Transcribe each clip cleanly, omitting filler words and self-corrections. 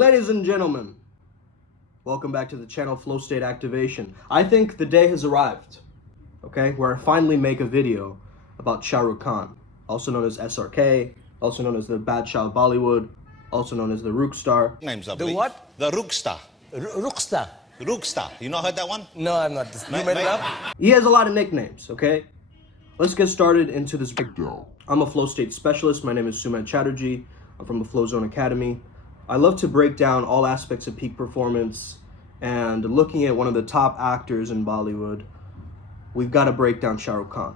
Ladies and gentlemen, welcome back to the channel Flow State Activation. I think the day has arrived, okay, where I finally make a video about Shahrukh Khan, also known as SRK, also known as the Bad Child Bollywood, also known as the Rook Star. Names, I The believe. what? The Rook Star. Rooksta. Rook Star. You not heard that one? No, I'm not. You made it up? He has a lot of nicknames, okay? Let's get started into this video. I'm a Flow State specialist. My name is Sumant Chatterjee. I'm from the Flow Zone Academy. I love to break down all aspects of peak performance, and looking at one of the top actors in Bollywood, we've got to break down Shahrukh Khan.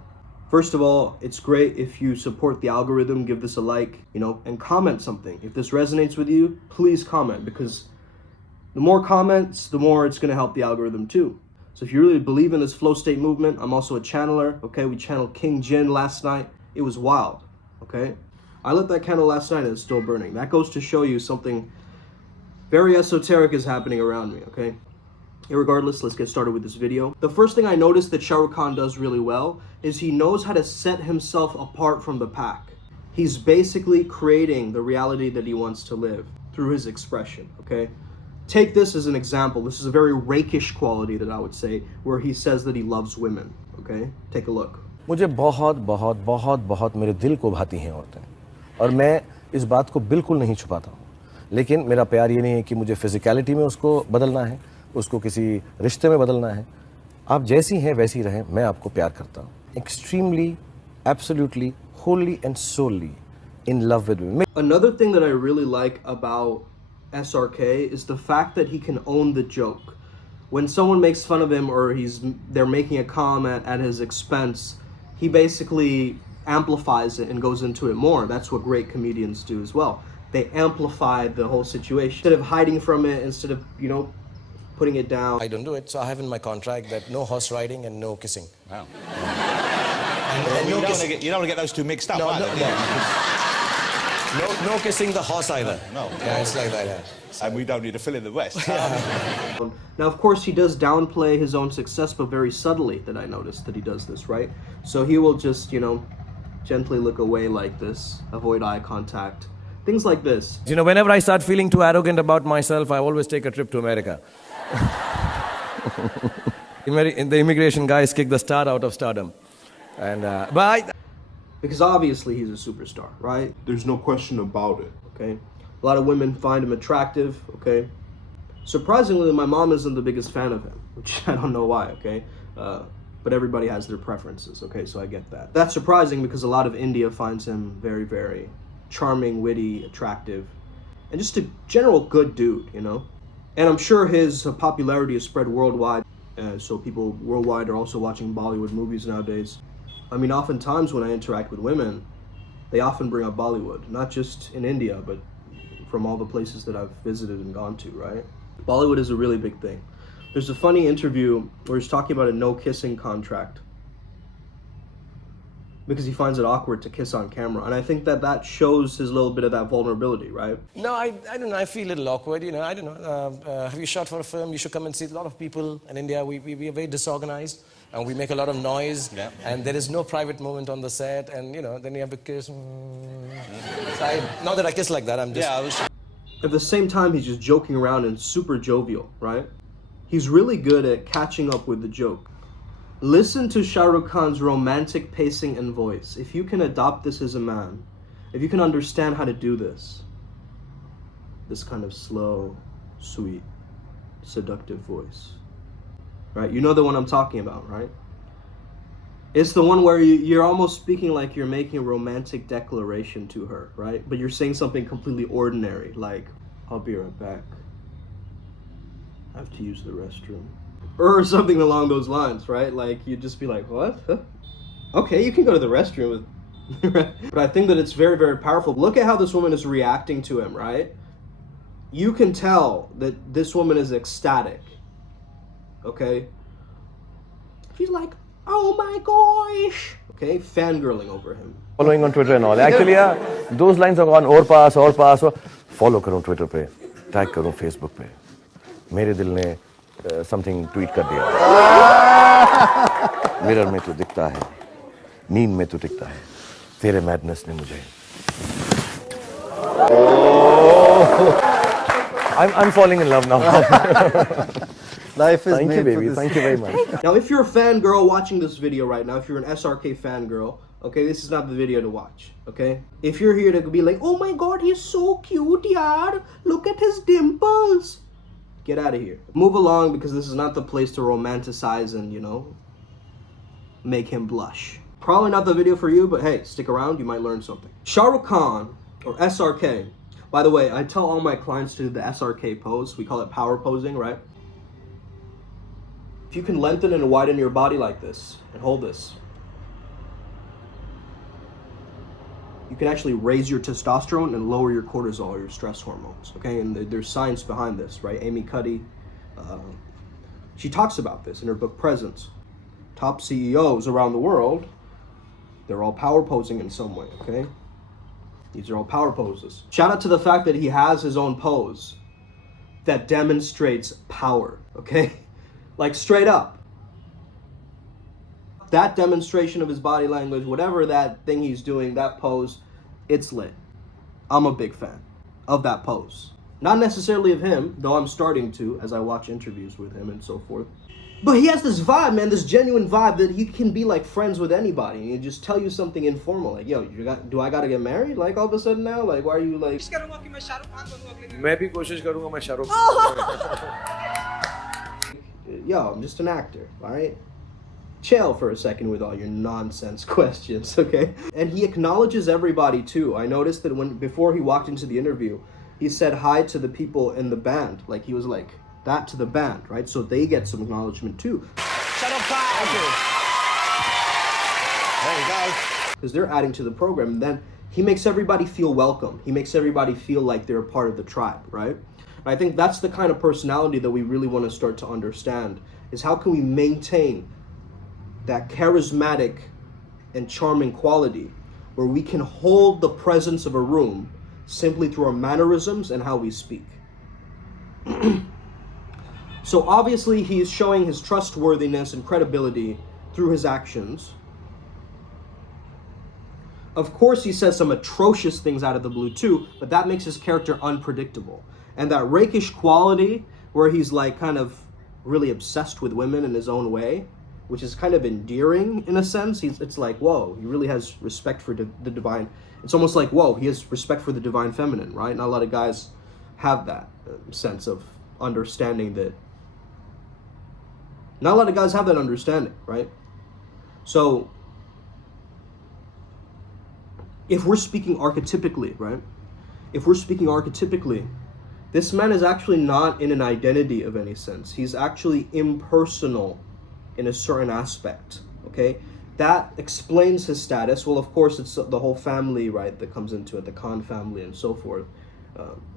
First of all, it's great if you support the algorithm, give this a like, and comment something. If this resonates with you, please comment, because the more comments, the more it's going to help the algorithm too. So if you really believe in this flow state movement, I'm also a channeler, okay? We channeled King Jin last night. It was wild, okay? I lit that candle last night and it's still burning. That goes to show you something very esoteric is happening around me, okay? Irregardless, let's get started with this video. The first thing I noticed that Shahrukh Khan does really well is he knows how to set himself apart from the pack. He's basically creating the reality that he wants to live through his expression, okay? Take this as an example. This is a very rakish quality that I would say, where he says that he loves women, okay? Take a look. मुझे बहुत बहुत बहुत बहुत मेरे दिल को भाती हैं औरतें, और मैं इस बात को बिल्कुल नहीं छुपाता हूँ. लेकिन मेरा प्यार ये नहीं है कि मुझे फिजिकलिटी में उसको बदलना है, उसको किसी रिश्ते में बदलना है. आप जैसी हैं वैसी रहें, मैं आपको प्यार करता हूँ. Extremely, absolutely, wholly and solely in love with women. Another thing that I really like about SRK is the fact that he can own the joke. When someone makes fun of him or they're making a comment at his expense, he basically amplifies it and goes into it more. That's what great comedians do as well. They amplify the whole situation. Instead of hiding from it, instead of, putting it down. I don't do it, so I have in my contract that no horse riding and no kissing. Wow. And you, no don't kissing. you don't want to get those two mixed up, No, either, no, do you? no kissing the horse either. No. Yeah, it's like that, yeah. And we don't need to fill in the rest. Now, of course, he does downplay his own success, but very subtly that I noticed that he does this, right? So he will just, gently look away like this, avoid eye contact, things like this. Whenever I start feeling too arrogant about myself, I always take a trip to America. The immigration guys kick the star out of stardom. Because obviously he's a superstar, right? There's no question about it. Okay? A lot of women find him attractive, okay? Surprisingly, my mom isn't the biggest fan of him, which I don't know why, okay? But everybody has their preferences, okay? So I get that. That's surprising because a lot of India finds him very, very charming, witty, attractive, and just a general good dude, And I'm sure his popularity is spread worldwide, so people worldwide are also watching Bollywood movies nowadays. I mean, oftentimes when I interact with women, they often bring up Bollywood, not just in India, but from all the places that I've visited and gone to, right? Bollywood is a really big thing. There's a funny interview where he's talking about a no-kissing contract because he finds it awkward to kiss on camera. And I think that shows his little bit of that vulnerability, right? No, I don't know. I feel a little awkward, I don't know. Have you shot for a film? You should come and see. A lot of people in India, we are very disorganized. And we make a lot of noise. Yeah. And there is no private moment on the set. And, then you have to kiss. So not that I kiss like that. I'm just... Yeah, At the same time, he's just joking around and super jovial, right? He's really good at catching up with the joke. Listen to Shahrukh Khan's romantic pacing and voice. If you can adopt this as a man, if you can understand how to do this kind of slow, sweet, seductive voice, right? You know the one I'm talking about, right? It's the one where you're almost speaking like you're making a romantic declaration to her, right? But you're saying something completely ordinary, like, I'll be right back. I have to use the restroom. Or something along those lines, right? Like, you'd just be like, what? Huh? Okay, you can go to the restroom. But I think that it's very, very powerful. Look at how this woman is reacting to him, right? You can tell that this woman is ecstatic, okay? She's like, oh my gosh, okay? Fangirling over him. Following on Twitter and all. Actually, yeah, those lines have gone और पास. Follow करूँ Twitter पे, tag करूँ Facebook पे. मेरे दिल ने something tweet कर दिया. मिरर में तो दिखता है, नींद में तो दिखता है. तेरे madness ने मुझे I'm falling in love now. Life is Thank made you, for baby. this. Thank you very much. Now, if you're a fangirl watching this video right now, if you're an SRK fangirl, okay, this is not the video to watch, okay? If you're here to be like, oh my god, he's so cute, yaar. Look at his dimples. Get out of here. Move along, because this is not the place to romanticize and, you know, make him blush. Probably not the video for you, but hey, stick around, you might learn something. Shahrukh Khan, or SRK. By the way, I tell all my clients to do the SRK pose. We call it power posing, right? If you can lengthen and widen your body like this, and hold this, you can actually raise your testosterone and lower your cortisol, your stress hormones, okay? And there's science behind this, right? Amy Cuddy, she talks about this in her book, Presence. Top CEOs around the world, they're all power posing in some way, okay? These are all power poses. Shout out to the fact that he has his own pose that demonstrates power, okay? Like straight up. That demonstration of his body language, whatever that thing he's doing, that pose, it's lit. I'm a big fan of that pose. Not necessarily of him, though I'm starting to as I watch interviews with him and so forth. But he has this vibe, man, this genuine vibe that he can be like friends with anybody. And he just tell you something informal, like, yo, do I gotta get married? Like all of a sudden now? Like, why are you like... मैं भी कोशिश करूँगा मैं Shahrukh. Yo, I'm just an actor, all right? Chill for a second with all your nonsense questions, okay? And he acknowledges everybody too. I noticed that before he walked into the interview, he said hi to the people in the band. Like he was like that to the band, right? So they get some acknowledgement too. Shut up, pal. There you go. Because they're adding to the program. And then he makes everybody feel welcome. He makes everybody feel like they're a part of the tribe, right? And I think that's the kind of personality that we really want to start to understand, is how can we maintain that charismatic and charming quality where we can hold the presence of a room simply through our mannerisms and how we speak. So obviously he is showing his trustworthiness and credibility through his actions. Of course he says some atrocious things out of the blue too, but that makes his character unpredictable. And that rakish quality where he's like kind of really obsessed with women in his own way, which is kind of endearing in a sense. It's like, whoa, he really has respect for the divine. It's almost like, whoa, he has respect for the divine feminine, right? Not a lot of guys have that sense of understanding that. Not a lot of guys have that understanding, right? So, if we're speaking archetypically, right? If we're speaking archetypically, this man is actually not in an identity of any sense. He's actually impersonal in a certain aspect, okay? That explains his status. Well, of course, it's the whole family, right, that comes into it, the Khan family and so forth.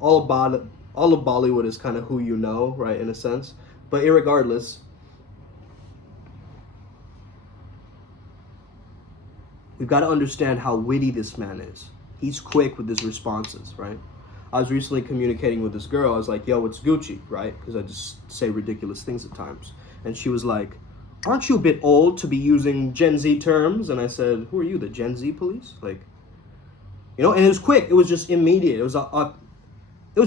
All of Bollywood is kind of who you know, right, in a sense. But irregardless, we've got to understand how witty this man is. He's quick with his responses, right? I was recently communicating with this girl. I was like, yo, it's Gucci, right? Because I just say ridiculous things at times. And she was like, aren't you a bit old to be using Gen Z terms? And I said, who are you, the Gen Z police? Like, you know, and it was quick. It was just immediate. It was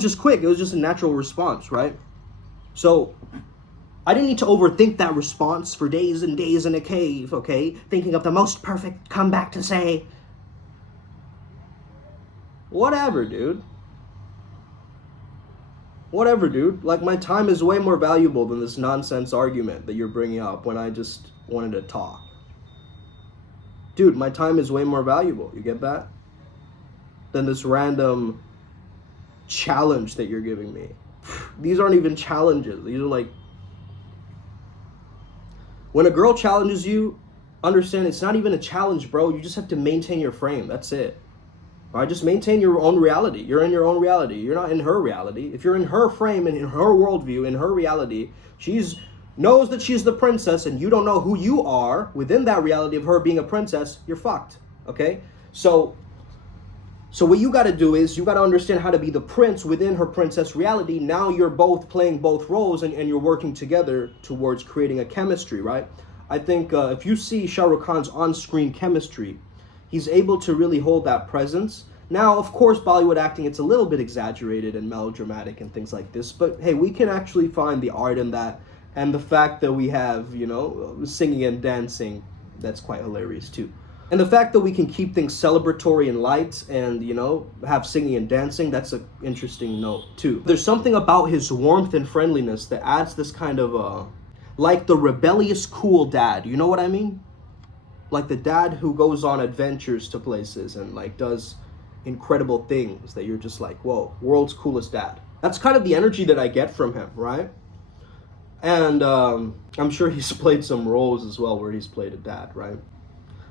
just quick. It was just a natural response, right? So I didn't need to overthink that response for days and days in a cave, okay? Thinking of the most perfect comeback to say. Whatever, dude. Whatever, dude. Like, my time is way more valuable than this nonsense argument that you're bringing up when I just wanted to talk. Dude, my time is way more valuable. You get that? Than this random challenge that you're giving me. These aren't even challenges. These are like... When a girl challenges you, understand it's not even a challenge, bro. You just have to maintain your frame. That's it. All right, just maintain your own reality. You're in your own reality. You're not in her reality. If you're in her frame and in her worldview, in her reality, knows that she's the princess and you don't know who you are within that reality of her being a princess, you're fucked, okay? So what you got to do is you got to understand how to be the prince within her princess reality. Now you're both playing both roles and you're working together towards creating a chemistry, right? I think if you see Shahrukh Khan's on-screen chemistry, he's able to really hold that presence Now, of course, Bollywood acting, it's a little bit exaggerated and melodramatic and things like this, but hey, we can actually find the art in that, and the fact that we have, you know, singing and dancing, that's quite hilarious too. And the fact that we can keep things celebratory and light and, you know, have singing and dancing, that's an interesting note too. There's something about his warmth and friendliness that adds this kind of, like the rebellious cool dad, you know what I mean? Like the dad who goes on adventures to places and like does incredible things that you're just like, whoa, world's coolest dad. That's kind of the energy that I get from him, right? And I'm sure he's played some roles as well where he's played a dad, right?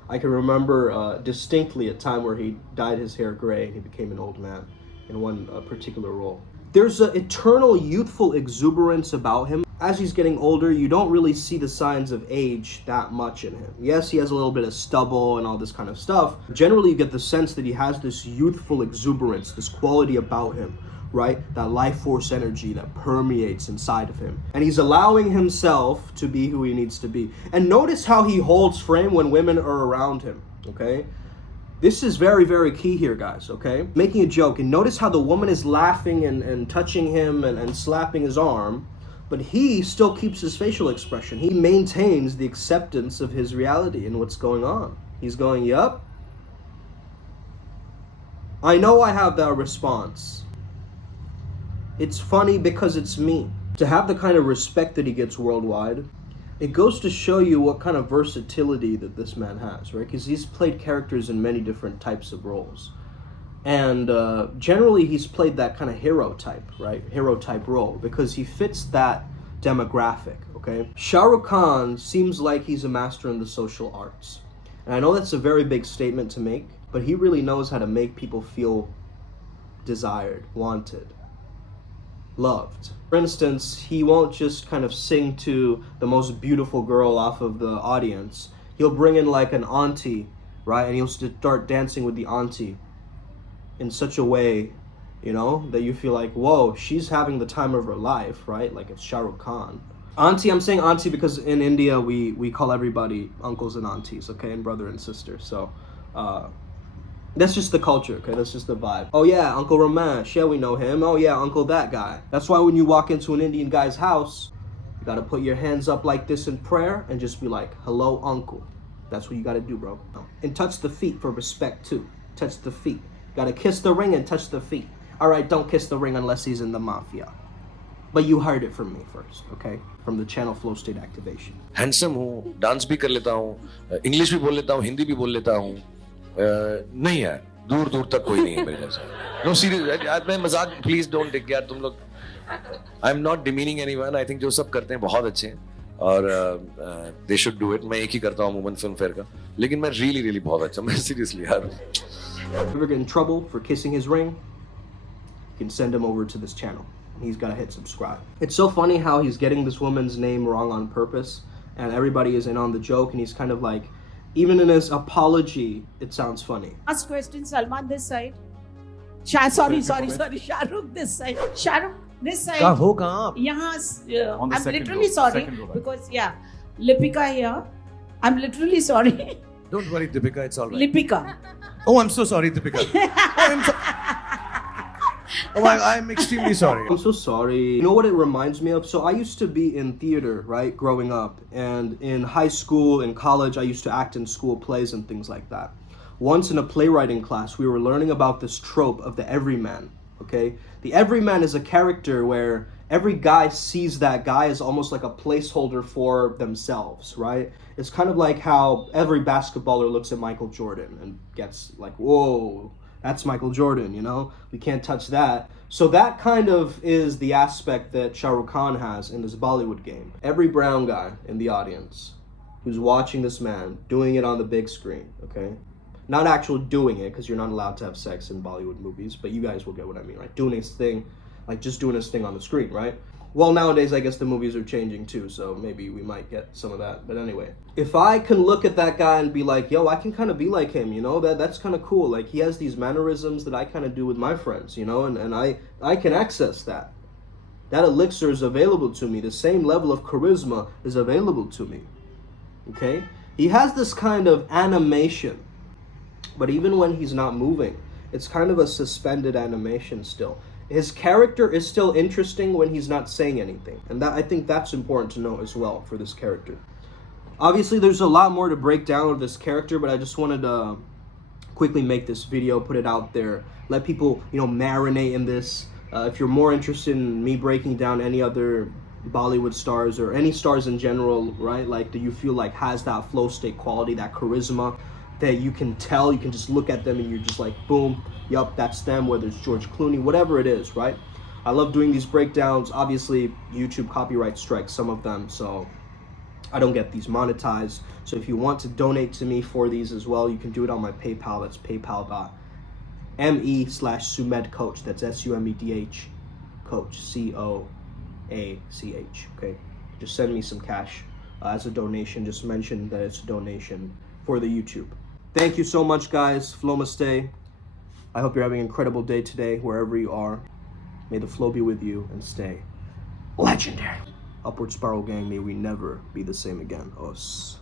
I can remember distinctly a time where he dyed his hair gray and he became an old man in one particular role. There's an eternal youthful exuberance about him. As he's getting older, you don't really see the signs of age that much in him. Yes, he has a little bit of stubble and all this kind of stuff. Generally, you get the sense that he has this youthful exuberance, this quality about him, right? That life force energy that permeates inside of him. And he's allowing himself to be who he needs to be. And notice how he holds frame when women are around him, okay? This is very, very key here, guys, okay? Making a joke, and notice how the woman is laughing and touching him and slapping his arm, but he still keeps his facial expression. He maintains the acceptance of his reality and what's going on. He's going, yup. I know I have that response. It's funny because it's me. To have the kind of respect that he gets worldwide, it goes to show you what kind of versatility that this man has, right? Because he's played characters in many different types of roles. And generally he's played that kind of hero type, right? Hero type role, because he fits that demographic, okay? Shahrukh Khan seems like he's a master in the social arts. And I know that's a very big statement to make, but he really knows how to make people feel desired, wanted, loved. For instance, he won't just kind of sing to the most beautiful girl off of the audience. He'll bring in like an auntie, right? And he'll start dancing with the auntie in such a way, you know, that you feel like, whoa, she's having the time of her life, right? Like it's Shahrukh Khan. Auntie, I'm saying auntie because in India we call everybody uncles and aunties, okay, and brother and sister. So that's just the culture, okay? That's just the vibe. Oh yeah, Uncle Ramesh, yeah, we know him. Oh yeah, Uncle that guy. That's why when you walk into an Indian guy's house, you gotta put your hands up like this in prayer and just be like, hello, uncle. That's what you gotta do, bro. And touch the feet for respect too. Touch the feet. Gotta kiss the ring and touch the feet. Alright, don't kiss the ring unless he's in the mafia. But you heard it from me first, okay? From the channel Flow State Activation. Handsome हूँ, dance भी कर लेता हूँ, English भी बोल लेता हूँ, हिंदी भी बोल लेता हूँ. नहीं है, दूर दूर तक कोई नहीं है मेरे जैसा. No serious, मैं मजाक, please don't take यार तुम लोग. I'm not demeaning anyone. I think जो सब करते हैं बहुत अच्छे हैं और they should do it. मैं एक ही करता हूँ वुमेन फिल्म फेयर का, लेकिन मैं really बहुत अच्छा, मैं seriously यार. If you ever get in trouble for kissing his ring, you can send him over to this channel. He's gotta hit subscribe. It's so funny how he's getting this woman's name wrong on purpose, and everybody is in on the joke, and he's kind of like, even in his apology, it sounds funny. Last question, Salman this side. Sorry, Shahrukh this side. Shahrukh this side. कहाँ? यहाँ, I'm literally sorry because Lipika here. I'm literally sorry. Don't worry, Deepika, it's all right. Lipika. Oh, I'm so sorry, Deepika. I'm extremely sorry. I'm so sorry. You know what it reminds me of? So I used to be in theater, right, growing up. And in high school, in college, I used to act in school plays and things like that. Once in a playwriting class, we were learning about this trope of the everyman, okay? The everyman is a character where every guy sees that guy as almost like a placeholder for themselves, right? It's kind of like how every basketballer looks at Michael Jordan and gets like, whoa, that's Michael Jordan, you know? We can't touch that. So that kind of is the aspect that Shahrukh Khan has in this Bollywood game. Every brown guy in the audience who's watching this man doing it on the big screen, okay? Not actually doing it, because you're not allowed to have sex in Bollywood movies, but you guys will get what I mean, right? Doing his thing, like just doing his thing on the screen, right? Well, nowadays, I guess the movies are changing too, so maybe we might get some of that. But anyway, if I can look at that guy and be like, yo, I can kind of be like him, you know, that's kind of cool. Like, he has these mannerisms that I kind of do with my friends, you know, and I can access that. That elixir is available to me. The same level of charisma is available to me, okay? He has this kind of animation, but even when he's not moving, it's kind of a suspended animation still. His character is still interesting when he's not saying anything, and that I think that's important to know as well for this character. Obviously, there's a lot more to break down with this character, but I just wanted to quickly make this video, put it out there, let people, marinate in this. If you're more interested in me breaking down any other Bollywood stars or any stars in general, right? Like, do you feel like has that flow state quality, that charisma that you can tell, you can just look at them and you're just like, boom, yup, that's them, whether it's George Clooney, whatever it is, right? I love doing these breakdowns. Obviously, YouTube copyright strikes some of them, so I don't get these monetized. So if you want to donate to me for these as well, you can do it on my PayPal. That's paypal.me/SumedCoach. That's SUMEDH Coach, COACH. Okay, just send me some cash as a donation. Just mention that it's a donation for the YouTube. Thank you so much, guys. Flomaste. I hope you're having an incredible day today, wherever you are. May the flow be with you and stay legendary. Upward Spiral Gang, may we never be the same again. Os.